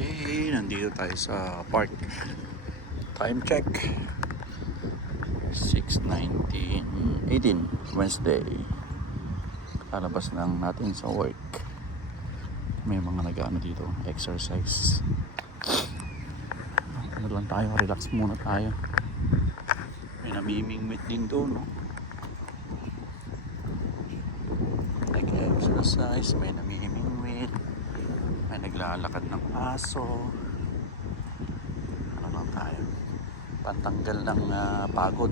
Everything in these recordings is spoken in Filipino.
Okay, nandito tayo sa park. Time check 6:19, 18 Wednesday. Lalabas lang natin sa work. May mga nag-ano dito, exercise. Ano lang tayo, relax muna tayo. May namimingwit din doon, no? Nag-exercise, may namimingwit. May naglalakad ng aso. Ano lang tayo, pantanggal ng pagod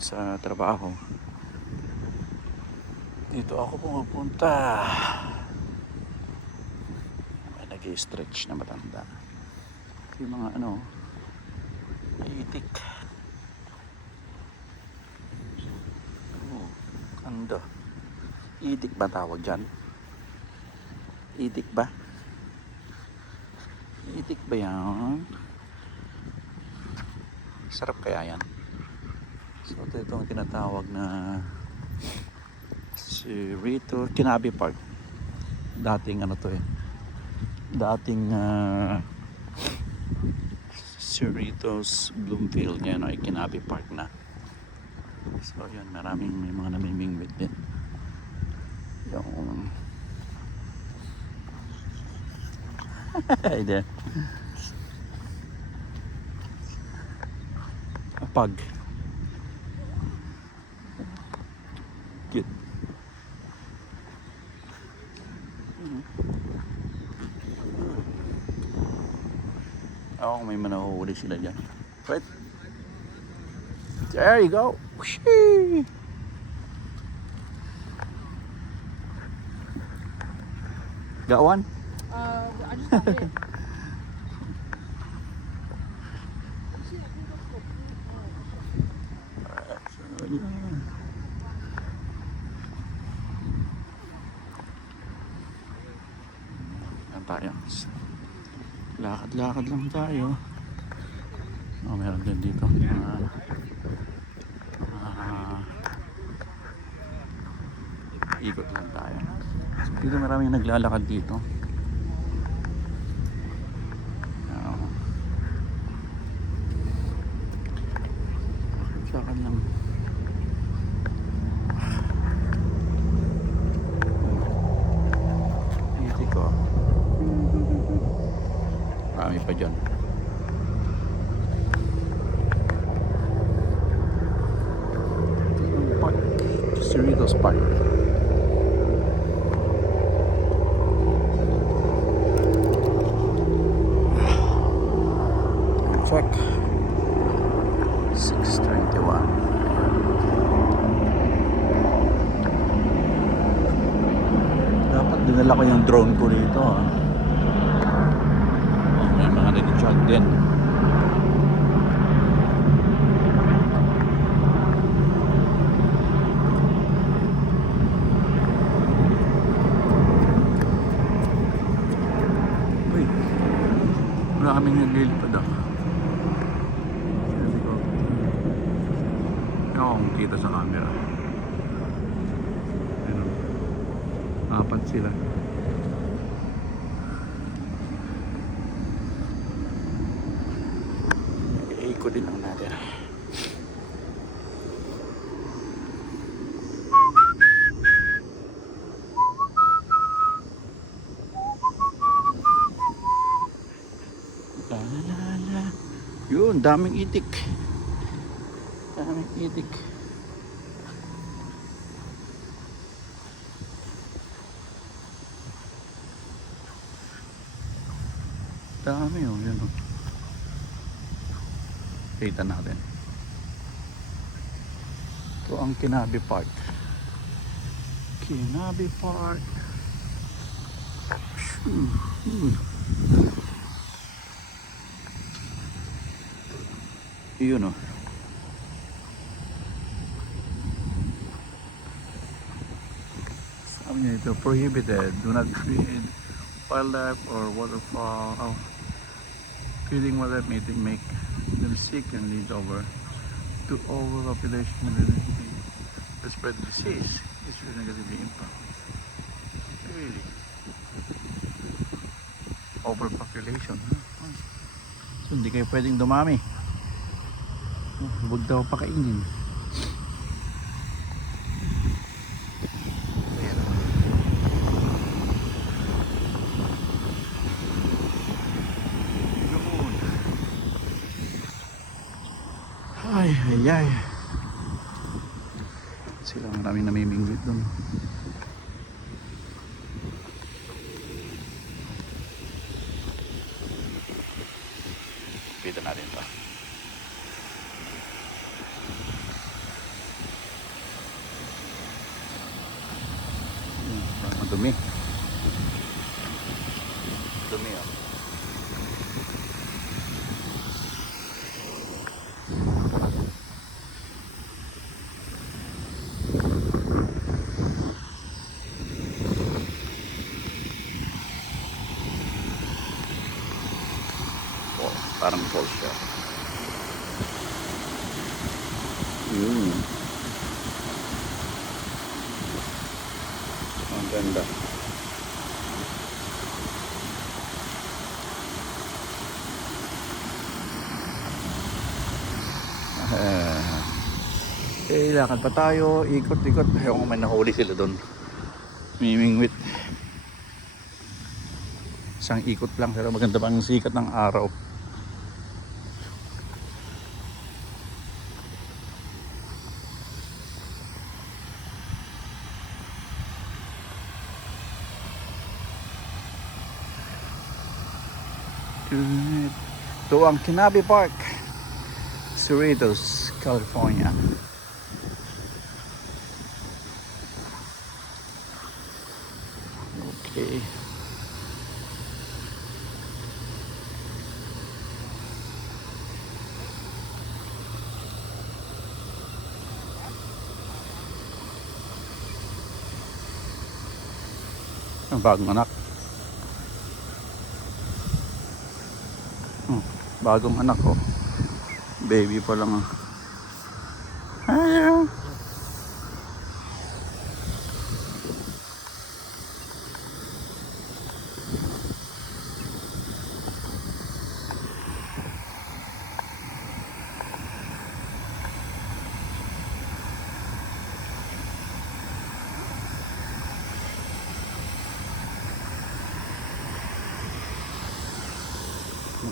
sa trabaho. Dito ako pumupunta. May nag-i-stretch na matanda. Yung mga itik. Oh, ganda. Itik ba tawag dyan? Itik ba? Itik ba yan? Sarap kaya yan? So ito ang tinatawag na si Rito Kinabi Park. Dating dating Cerritos Bloomfield yan, ay Kinabi Park na. So yan, may mga namimingwit din. Yung ide pag cute. May manahuhuli sila dyan. Right there you go. Whee! Got one? I just got it. Yan tayo. Lakad-lakad lang tayo. Meron din dito. Ikot lang tayo. So, dito maraming naglalakad dito. Lakad lang. Itik ko. Marami pa dyan. Park. Cerritos Park. Check. 6:21. Dapat dinala ko yung drone ko rito. May mga nag-jog din. Uy, maraming naglilipad ah. Kung kita sa camera, apat sila. Iikot din lang natin. La la la. Yun, daming itik. Daming itik. Dami yun. Kita natin. Ito ang Kinabi Park. Kinabi Park. Yun o. Sabi niya ito, prohibited. Do not feed wildlife or waterfowl. Feeding wildlife may make them sick and lead to overpopulation and the spread disease. This will negatively impact. Really? overpopulation. So hindi kayo pwedeng dumami. Huwag daw pakainin. Ayan. Yun. Ay, ay, ay. Sila maraming namimingwit doon. Kita natin ito. Madumi. Dumi, oh. Oh, parang falls siya. Yun. Ang ganda. Lakad pa tayo, ikot-ikot. Ayaw ko may nahuli sila doon. Mimingwit. Isang ikot lang, pero maganda pa ang sikat ng araw. Ito ang Kinabi Park, Cerritos, California. Okay. Ang bagong anak. Bagong anak ko. Baby pa lang. Ayaw.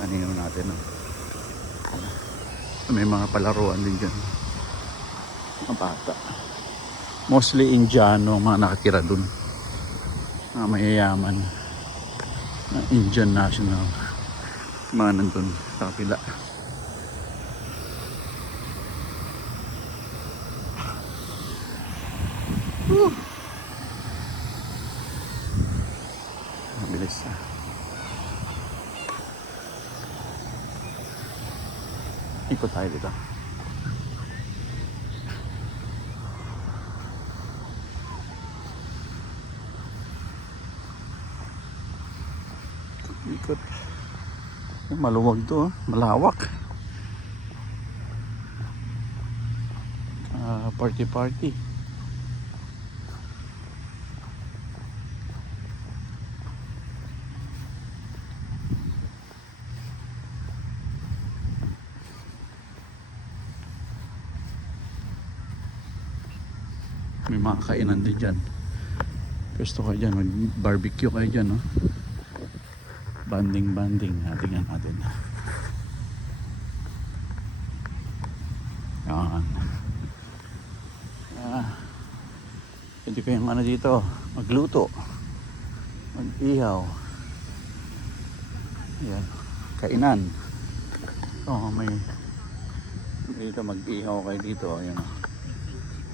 Anino natin, no? May mga palaruan din dyan, mga bata, mostly Indiano mga nakatira dun, mga mayayaman na Indian national, mga nandun sa kapila. Mabilis na. Ikot tayo dito. Ikot. Maluwag to, malawak. Party. May mga kainan din dyan. Gusto kayo dyan, mag-barbecue kayo dyan, no? Banding. Tingnan natin. Yan. Pwede kayong ano dito, magluto, mag-ihaw. Yan. Kainan. May dito, mag-ihaw kayo dito. Ayan.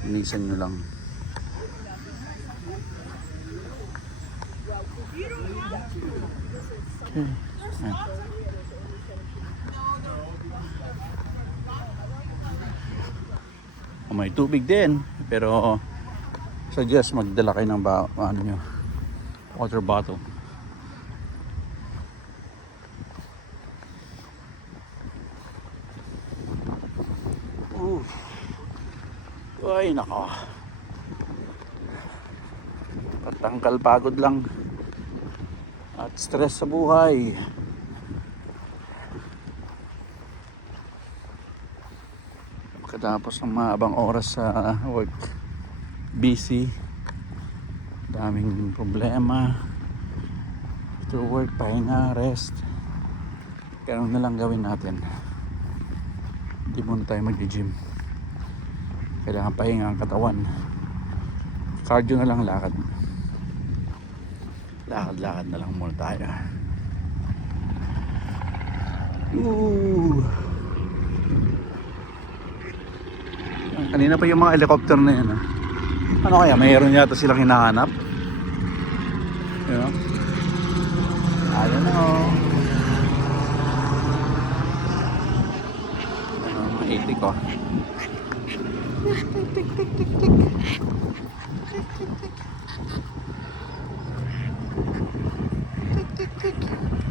Inisan nyo lang. Okay. May tubig din, pero suggest magdala kayo ng water bottle. Ay nako, patanggal pagod lang at Stress sa buhay. Pagkatapos ng mahabang oras sa work, busy, daming problema. After work, pahinga, rest. Ganun na lang gawin natin. Hindi muna tayo mag-gym. Kailangan pahinga ang katawan. Cardio na lang, lakad. Lakad-lakad na lang muna tayo. Kanina pa yung mga helicopter na yan. Ano kaya? Mayroon yata silang hinahanap. You know? I don't know. Mga itik ko.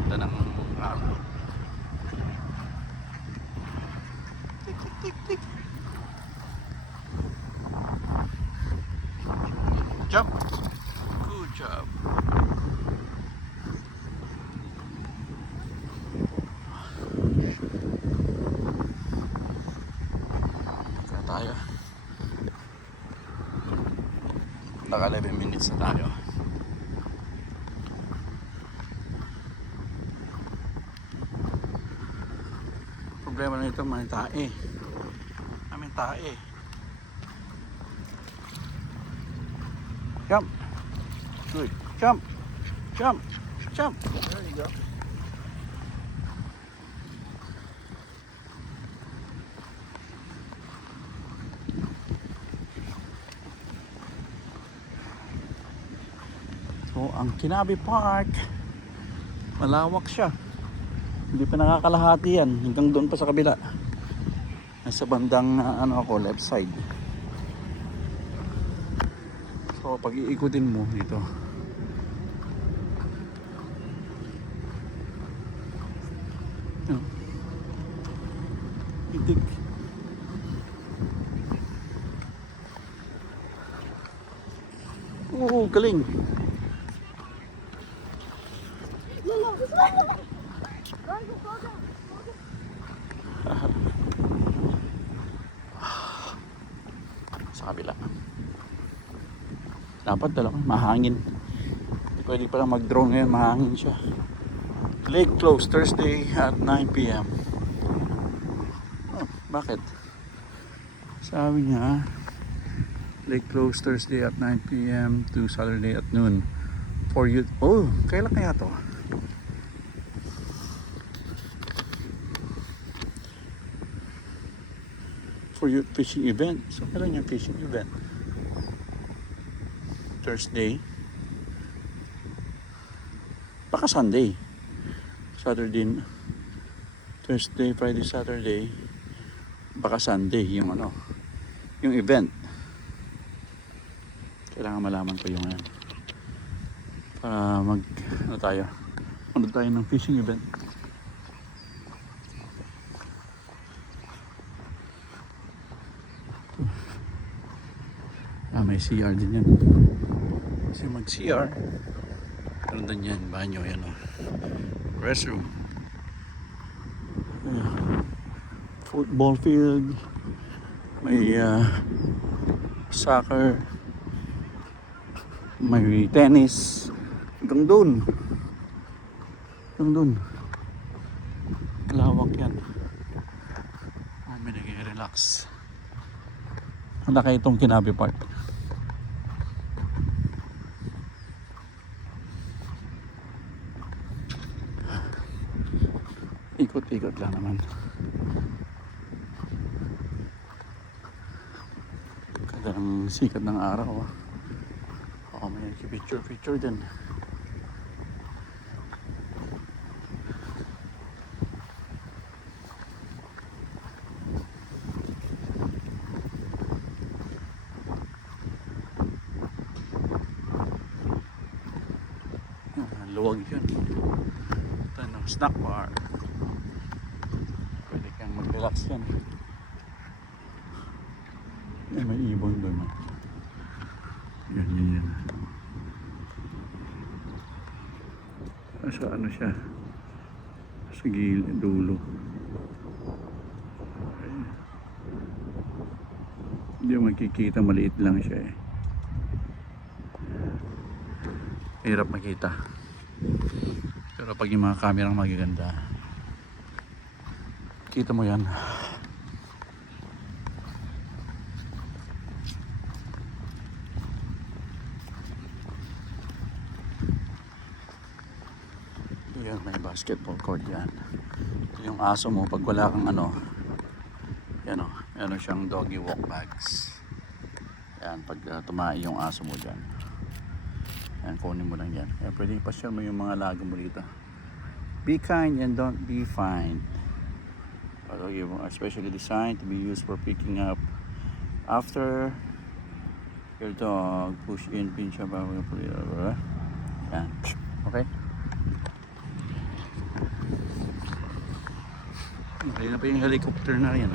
Ito ng araw. Tik. Jump. Good job. Kaya tayo. Naka 11 minutes na tayo. Problema na ito, may tae. May tae. Jump. Good. Jump. Jump. Jump. There you go. So, ang Kinabi Park, malawak siya. Hindi pa nakakalahati yan. Hanggang doon pa sa kabila. Nasa bandang left side. So pag iikutin mo dito, itik. Oo, galing. Sa kabila. Dapat dalawa, mahangin. Pwede pa lang mag-drone ngayon, mahangin siya. Lake closed Thursday at 9 p.m. Oh, bakit? Sabi niya, lake closed Thursday at 9 p.m. to Saturday at noon. For youth. Oh, kailan kaya to? For youth fishing event. So, kailan yung fishing event? Thursday. Baka Sunday. Saturday. Thursday, Friday, Saturday. Baka Sunday yung yung event. Kailangan malaman ko yung para tayo. Tayo ng fishing event. May CR din yan. Kasi mag-CR. Meron din yan, banyo, yan restroom. Football field. May soccer. May tennis. Hanggang doon. Lawak yan. May nag-relax. Handa kayo itong Kinabi Park. Ikot-ikot lang naman. Kadang sikat ng araw. May picture din. Luwag yun. Ito snack bar. Pwede kang mag-relax yan. May ibon doon. Yan. Nasa ano siya? Sa gilid, dulo. Ayan. Hindi mo makikita, maliit lang siya eh. Hirap makita. Pero pag yung mga kamerang magaganda, kita mo yan. Yan, may basketball court yan. Ito yung aso mo pag wala kang ano, yan o, meron siyang doggy walk bags. Yan, pag tumai yung aso mo dyan, yan, kunin mo lang yan. Yan, pwede ipasyal mo yung mga lago mo dito. Be kind and don't be fined. Especially designed to be used for picking up after your dog push in, pinch up, yan, okay. Okay na pa yung helicopter na yan.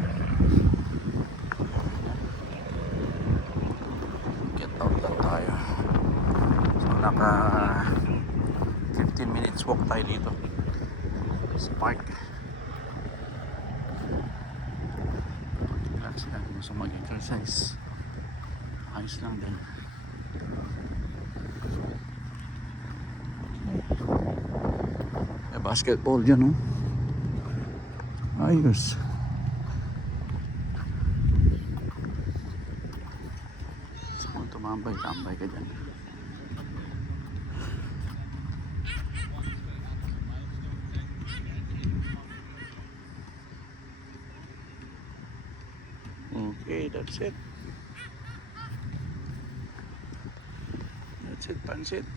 Get out na tayo. So naka 15 minutes walk tayo dito sa park. Relax lang kung gusto mag-exercise. Ayos lang din. May basketball dyan, oh. Ayos. So kung tumambay, tambay ka dyan. Okay, that's it. That's it, Pansit.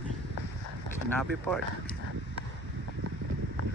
Canapi Park.